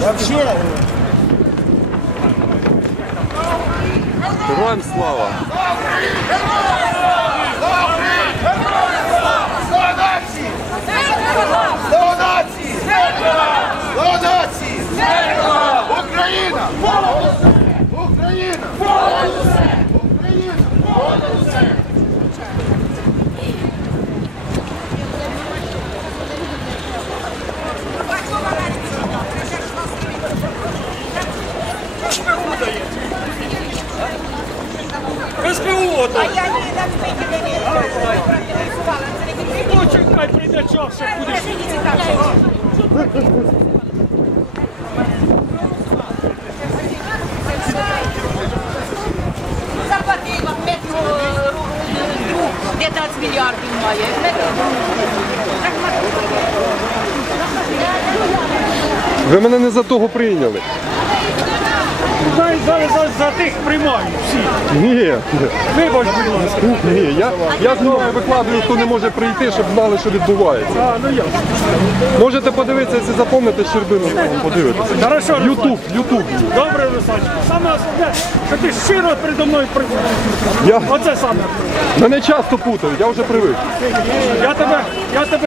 Вообще, Героям слава! СБУ А я не навіть не проінтересувала. Це не Почекай, прийде час, що будеш. Вам метро друг, 15 мільярдів має. Ви мене не за того прийняли. Зараз за, за тих приймають всі. Ні, Вибач, будь ласка. ні, я, я знову викладаю, хто не може прийти, щоб знали, що відбувається. А, ну я. Можете подивитися, якщо запомните Щербину, подивитися. Хорошо, Ютуб, Ютуб. Добре, Русланчик. Саме основне, що ти щиро передо мною працюєш. Я, Оце саме. мене часто путають, я вже привик. Я тебе, я тебе